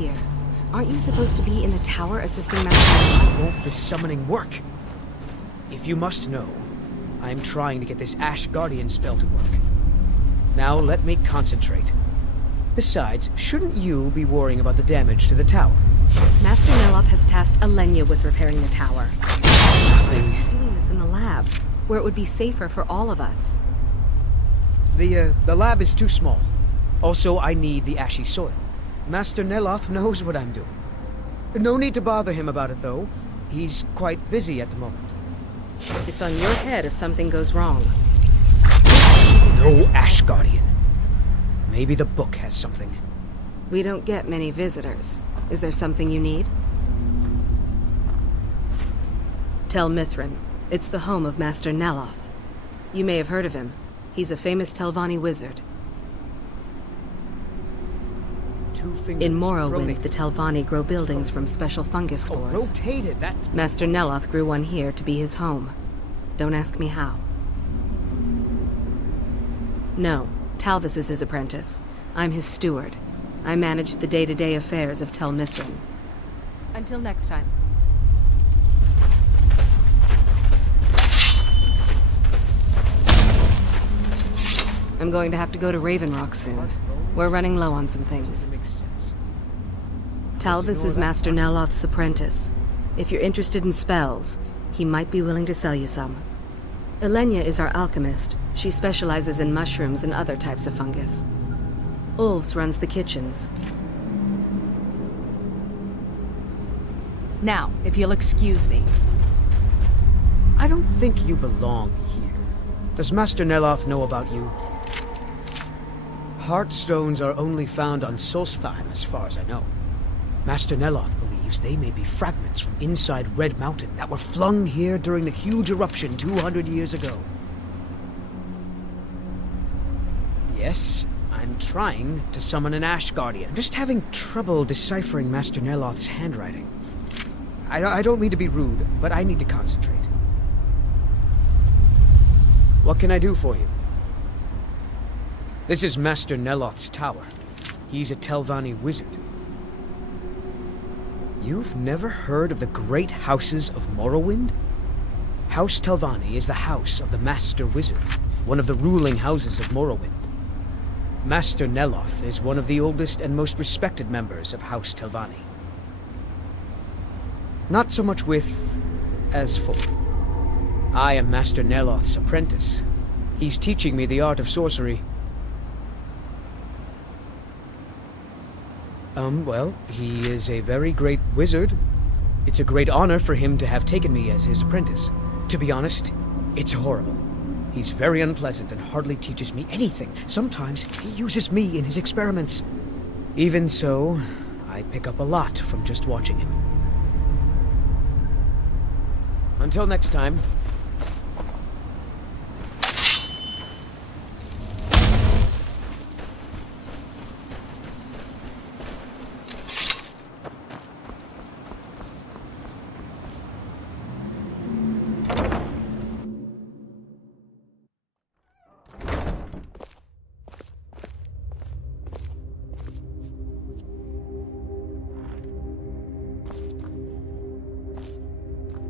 here? Aren't you supposed to be in the tower assisting Master? Why won't this summoning work? If you must know, I am trying to get this Ash Guardian spell to work. Now let me concentrate. Besides, shouldn't you be worrying about the damage to the tower? Master Neloth has tasked Alenia with repairing the tower. Nothing. Doing this in the lab, where it would be safer for all of us. The lab is too small. Also, I need the ashy soil. Master Neloth knows what I'm doing. No need to bother him about it, though. He's quite busy at the moment. It's on your head if something goes wrong. No Ash Guardian. Maybe the book has something. We don't get many visitors. Is there something you need? Tel Mithryn. It's the home of Master Neloth. You may have heard of him. He's a famous Telvanni wizard. In Morrowind, the Telvanni grow buildings from special fungus spores. Rotated, that... Master Neloth grew one here to be his home. Don't ask me how. No, Talvis is his apprentice. I'm his steward. I manage the day-to-day affairs of Tel Mithryn. Until next time. I'm going to have to go to Raven Rock soon. We're running low on some things. Talvis is Master Neloth's apprentice. If you're interested in spells, he might be willing to sell you some. Alenia is our alchemist. She specializes in mushrooms and other types of fungus. Ulves runs the kitchens. Now, if you'll excuse me. I don't think you belong here. Does Master Neloth know about you? Heartstones are only found on Solstheim, as far as I know. Master Neloth believes they may be fragments from inside Red Mountain that were flung here during the huge eruption 200 years ago. Yes, I'm trying to summon an Ash Guardian. I'm just having trouble deciphering Master Neloth's handwriting. I don't mean to be rude, but I need to concentrate. What can I do for you? This is Master Neloth's tower. He's a Telvanni wizard. You've never heard of the great houses of Morrowind? House Telvanni is the house of the Master Wizard, one of the ruling houses of Morrowind. Master Neloth is one of the oldest and most respected members of House Telvanni. Not so much with as for. I am Master Neloth's apprentice. He's teaching me the art of sorcery. Well, he is a very great wizard. It's a great honor for him to have taken me as his apprentice. To be honest, it's horrible. He's very unpleasant and hardly teaches me anything. Sometimes he uses me in his experiments. Even so, I pick up a lot from just watching him. Until next time.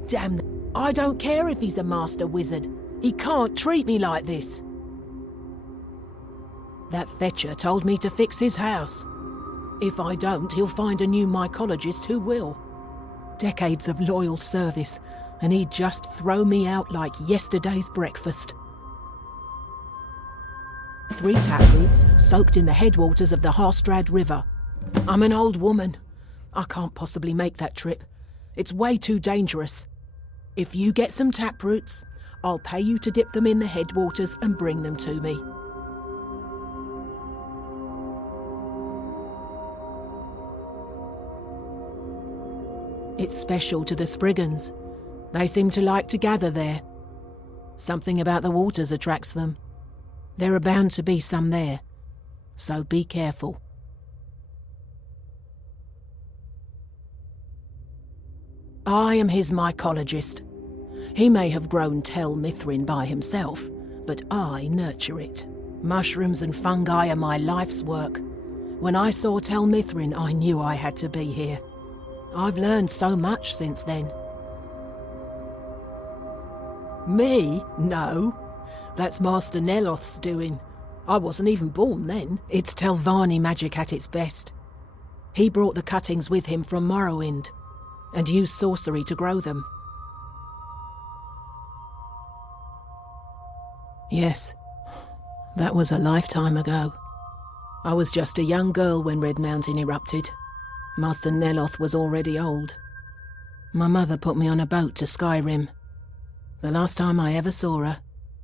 Damn, I don't care if he's a master wizard. He can't treat me like this. That fetcher told me to fix his house. If I don't, he'll find a new mycologist who will. Decades of loyal service, and he'd just throw me out like yesterday's breakfast. 3 taproots soaked in the headwaters of the Harstrad River. I'm an old woman. I can't possibly make that trip. It's way too dangerous. If you get some taproots, I'll pay you to dip them in the headwaters and bring them to me. It's special to the Spriggans. They seem to like to gather there. Something about the waters attracts them. There are bound to be some there, so be careful. I am his mycologist. He may have grown Tel Mithryn by himself, but I nurture it. Mushrooms and fungi are my life's work. When I saw Tel Mithryn, I knew I had to be here. I've learned so much since then. Me? No. That's Master Neloth's doing. I wasn't even born then. It's Telvanni magic at its best. He brought the cuttings with him from Morrowind, and used sorcery to grow them. Yes, that was a lifetime ago. I was just a young girl when Red Mountain erupted. Master Neloth was already old. My mother put me on a boat to Skyrim. The last time I ever saw her,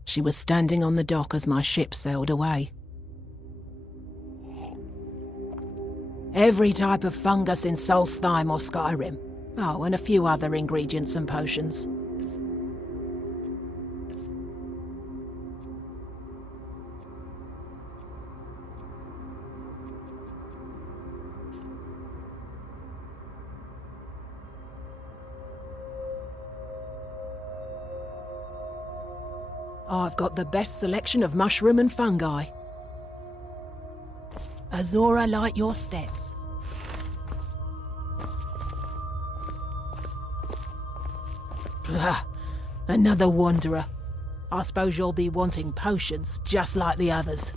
she was standing on the dock as my ship sailed away. Every type of fungus in Solstheim or Skyrim. Oh, and a few other ingredients and potions. I've got the best selection of mushroom and fungi. Azora, light your steps. Another wanderer. I suppose you'll be wanting potions, just like the others.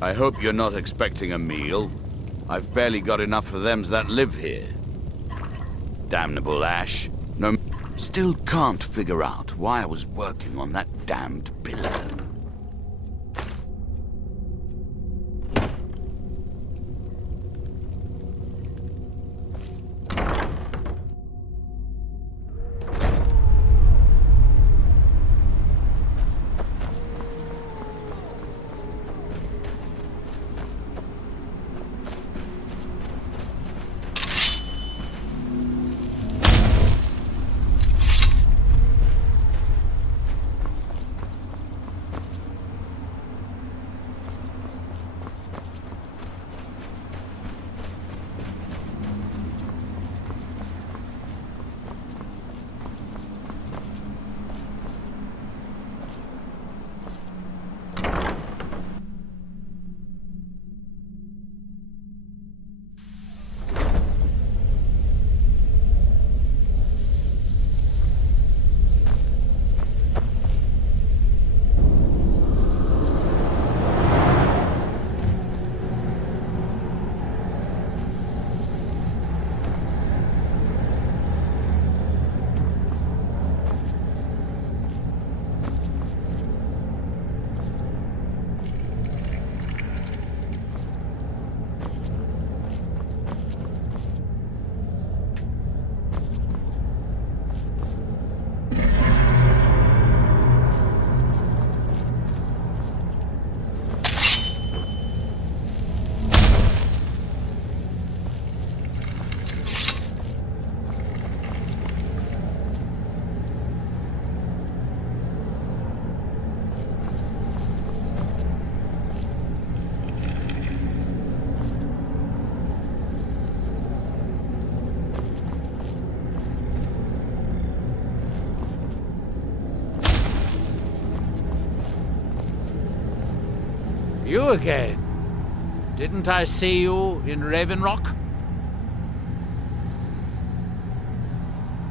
I hope you're not expecting a meal. I've barely got enough for thems that live here. Damnable ash. No, still can't figure out why I was working on that damned pillar. You again? Didn't I see you in Ravenrock?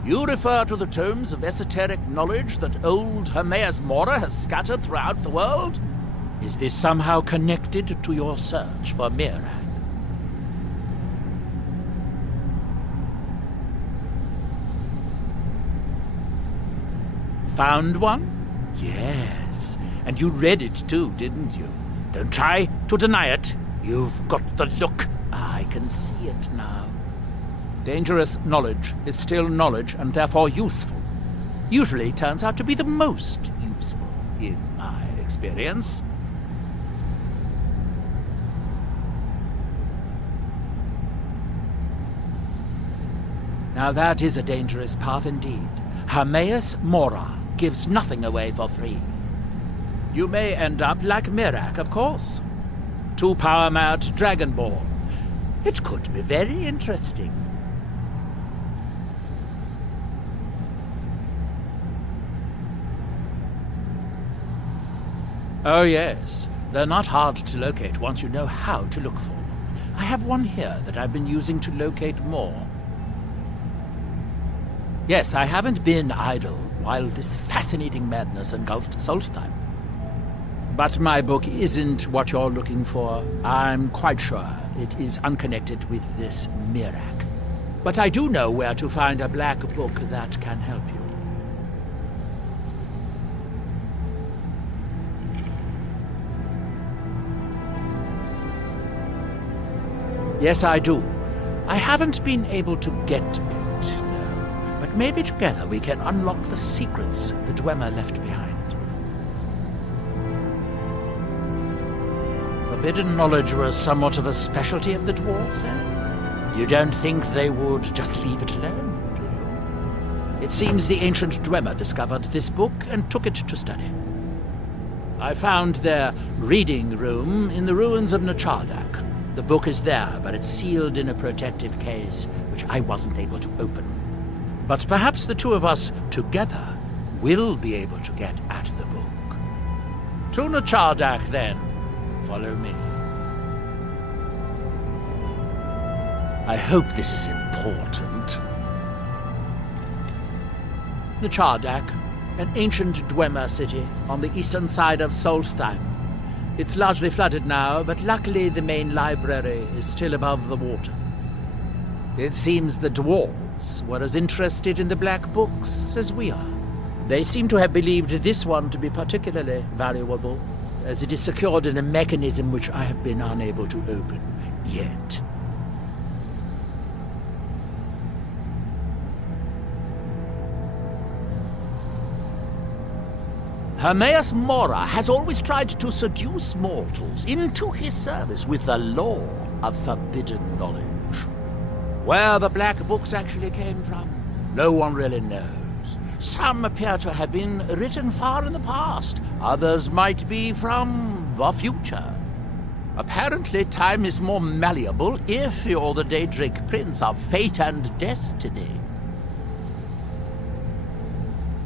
You refer to the tomes of esoteric knowledge that old Hermaeus Mora has scattered throughout the world? Is this somehow connected to your search for Mirag? Found one? Yes. And you read it too, didn't you? Don't try to deny it. You've got the look. I can see it now. Dangerous knowledge is still knowledge and therefore useful. Usually turns out to be the most useful, in my experience. Now that is a dangerous path indeed. Hermaeus Mora gives nothing away for free. You may end up like Mirak, of course. Too power-mad Dragonborn. It could be very interesting. Oh yes, they're not hard to locate once you know how to look for them. I have one here that I've been using to locate more. Yes, I haven't been idle while this fascinating madness engulfed Solstheim. But my book isn't what you're looking for. I'm quite sure it is unconnected with this Mirak. But I do know where to find a black book that can help you. Yes, I do. I haven't been able to get to it, though. But maybe together we can unlock the secrets the Dwemer left behind. Forbidden knowledge was somewhat of a specialty of the dwarves, eh? You don't think they would just leave it alone, do you? It seems the ancient Dwemer discovered this book and took it to study. I found their reading room in the ruins of Nachardak. The book is there, but it's sealed in a protective case, which I wasn't able to open. But perhaps the two of us together will be able to get at the book. To Nachardak, then. Follow me. I hope this is important. Nachardak, an ancient Dwemer city on the eastern side of Solstheim. It's largely flooded now, but luckily the main library is still above the water. It seems the dwarves were as interested in the black books as we are. They seem to have believed this one to be particularly valuable, as it is secured in a mechanism which I have been unable to open yet. Hermaeus Mora has always tried to seduce mortals into his service with the lore of forbidden knowledge. Where the black books actually came from, no one really knows. Some appear to have been written far in the past. Others might be from the future. Apparently, time is more malleable if you're the Daedric Prince of Fate and Destiny.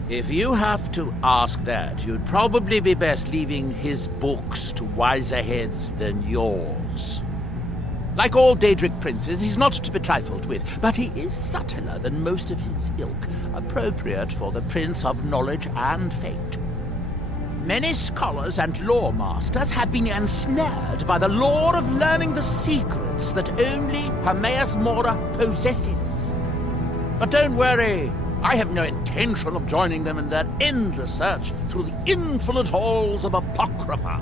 If you have to ask that, you'd probably be best leaving his books to wiser heads than yours. Like all Daedric princes, he's not to be trifled with, but he is subtler than most of his ilk, appropriate for the Prince of Knowledge and Fate. Many scholars and lore masters have been ensnared by the lure of learning the secrets that only Hermaeus Mora possesses. But don't worry, I have no intention of joining them in their endless search through the infinite halls of Apocrypha.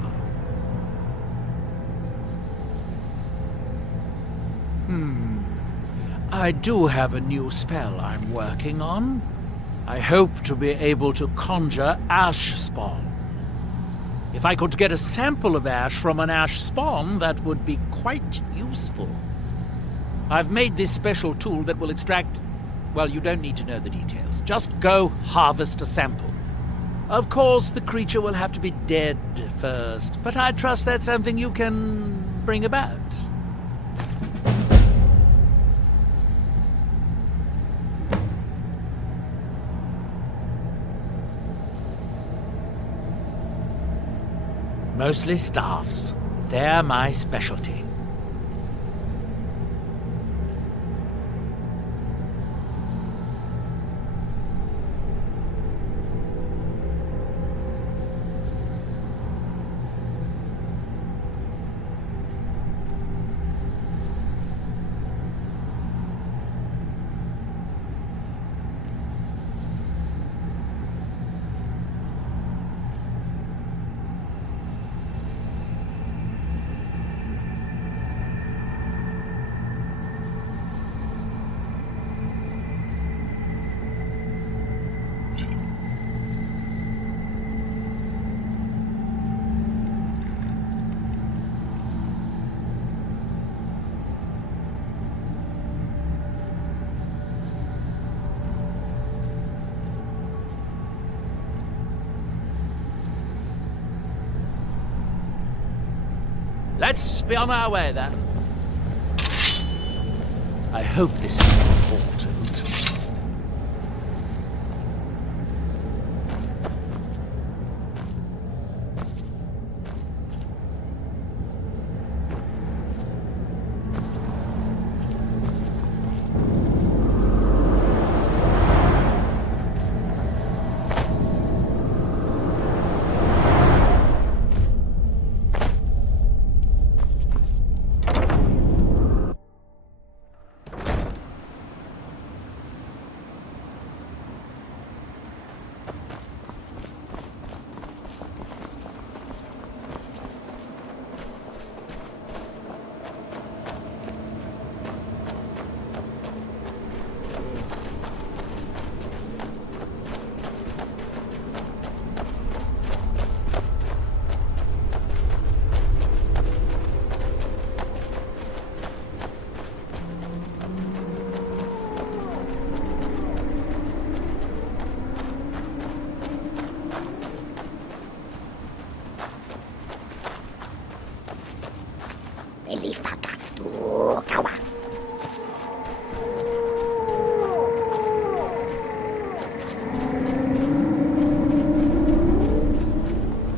I do have a new spell I'm working on. I hope to be able to conjure ash spawn. If I could get a sample of ash from an ash spawn, that would be quite useful. I've made this special tool that will extract... Well, you don't need to know the details. Just go harvest a sample. Of course, the creature will have to be dead first, but I trust that's something you can bring about. Mostly staffs. They're my specialty. Let's be on our way then. I hope this is important.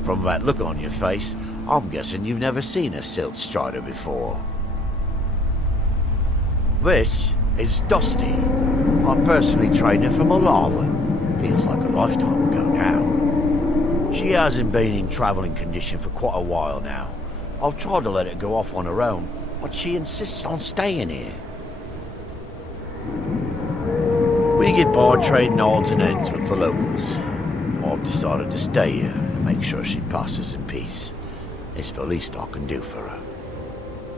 From that look on your face, I'm guessing you've never seen a silt strider before. This is Dusty. I personally trained her from a lava. Feels like a lifetime ago now. She hasn't been in travelling condition for quite a while now. I've tried to let her go off on her own, but she insists on staying here. We get by trading odds and ends with the locals. I've decided to stay here and make sure she passes in peace. It's the least I can do for her.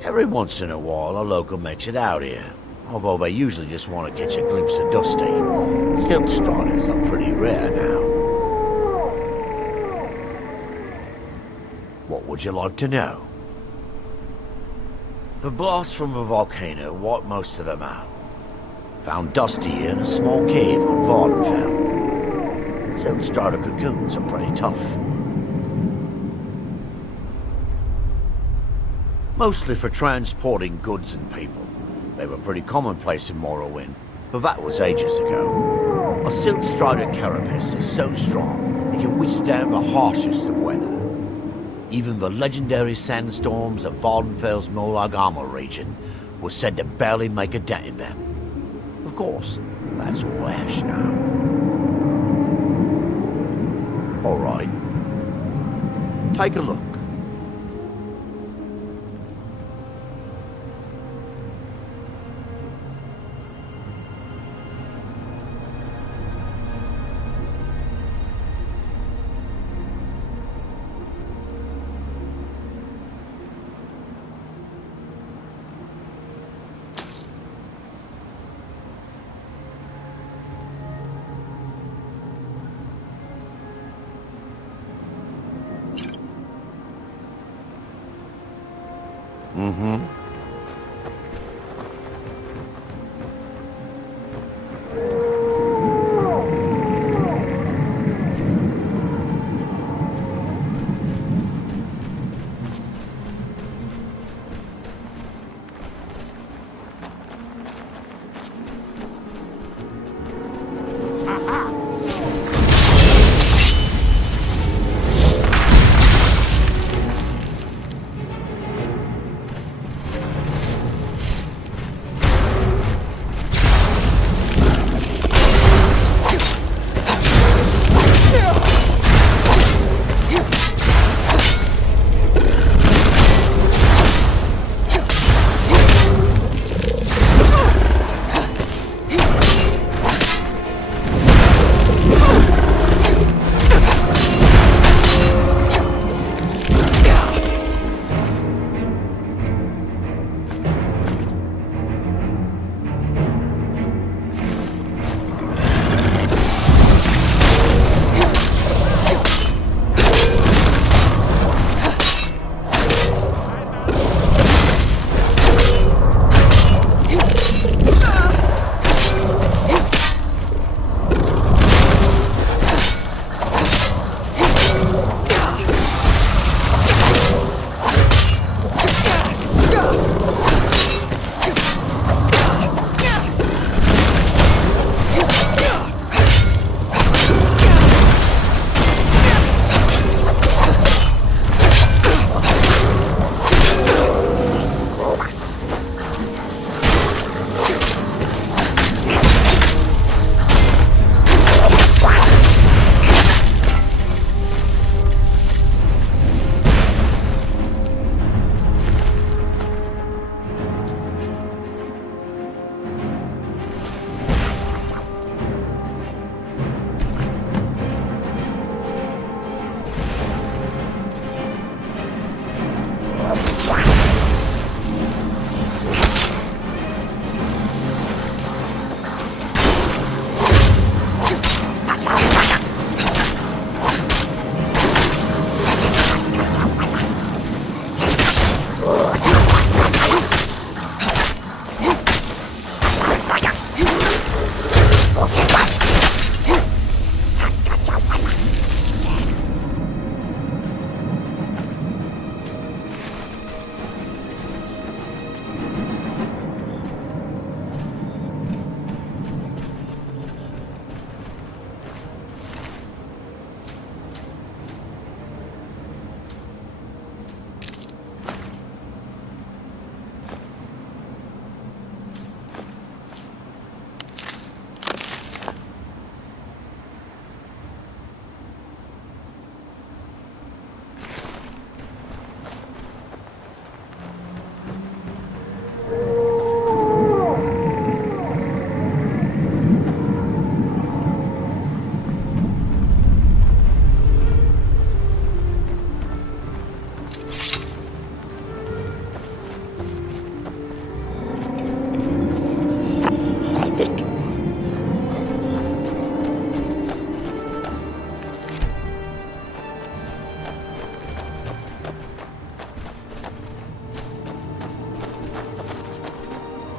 Every once in a while, a local makes it out here, although they usually just want to catch a glimpse of Dusty. Silt striders are pretty rare now. What would you like to know? The blast from the volcano wiped most of them out. Found Dusty in a small cave on Vardenfell. Silt strider cocoons are pretty tough. Mostly for transporting goods and people. They were pretty commonplace in Morrowind, but that was ages ago. A silt strider carapace is so strong it can withstand the harshest of weather. Even the legendary sandstorms of Vardenfell's Molag Armor region were said to barely make a dent in them. Of course, that's all ash now. All right. Take a look.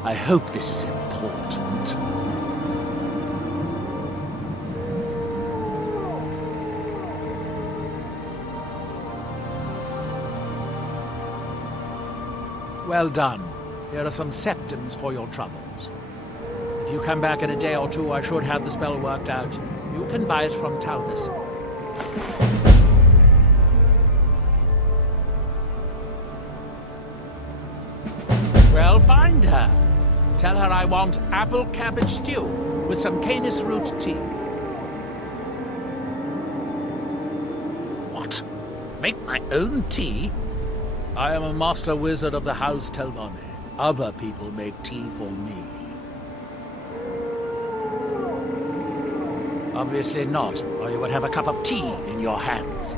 I hope this is important. Well done. Here are some septons for your troubles. If you come back in a day or two, I should have the spell worked out. You can buy it from Talvis. Well, find her. Tell her I want apple cabbage stew with some canis root tea. What? Make my own tea? I am a master wizard of the House Telvane. Other people make tea for me. Obviously not, or you would have a cup of tea in your hands.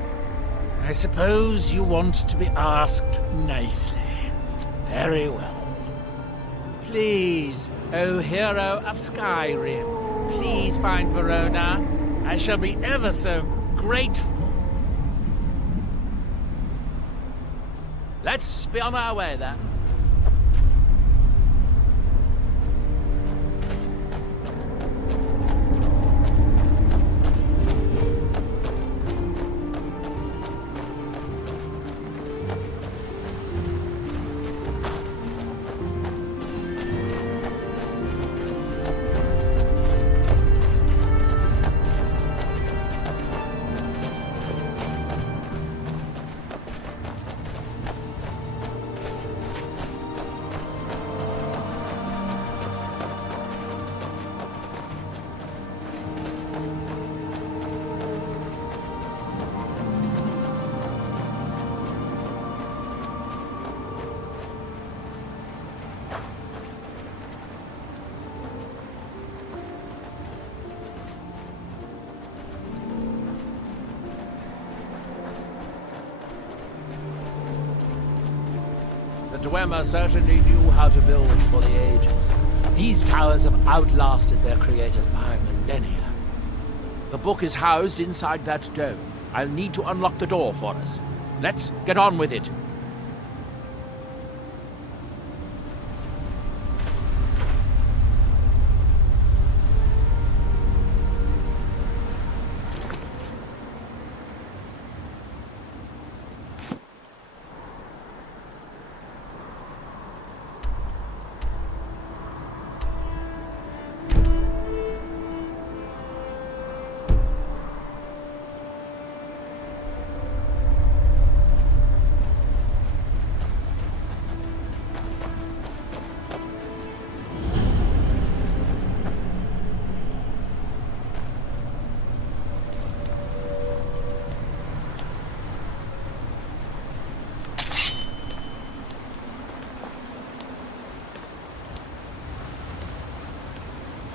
I suppose you want to be asked nicely. Very well. Please, O hero of Skyrim, please find Verona. I shall be ever so grateful. Let's be on our way, then. The Dwemer certainly knew how to build for the ages. These towers have outlasted their creators by millennia. The book is housed inside that dome. I'll need to unlock the door for us. Let's get on with it.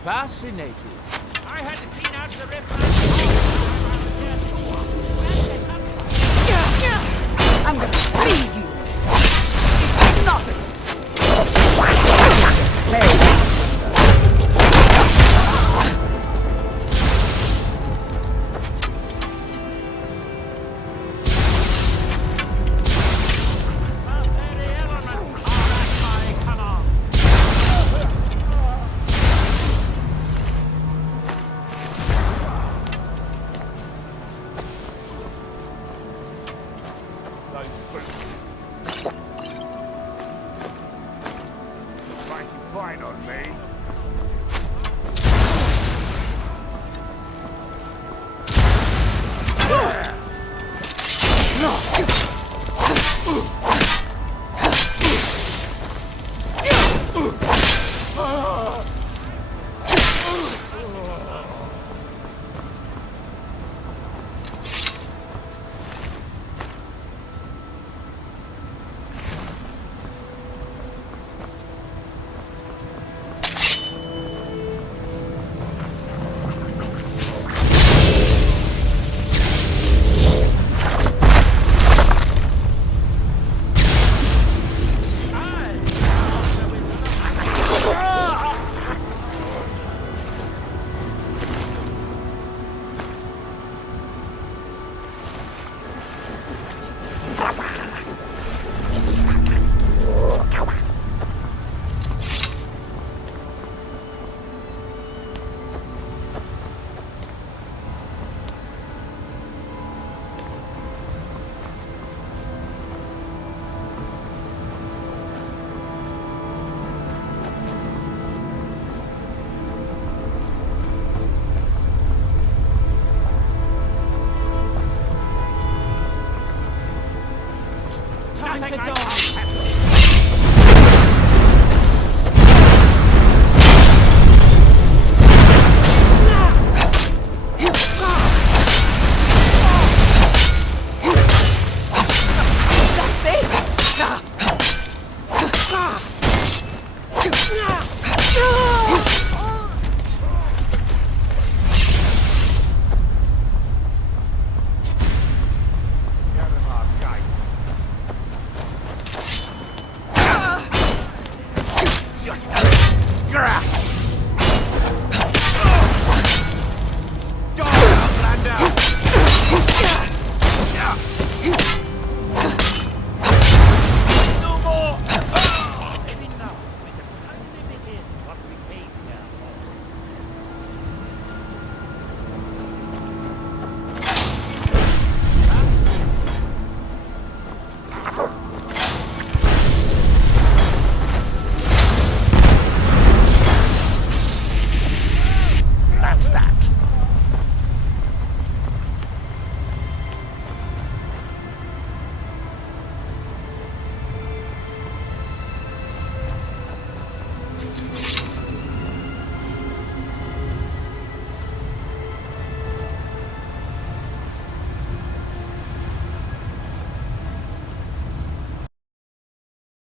Fascinating. I had to clean out the river. I'm gonna freeze you. Nothing. Fine on me. Time to die!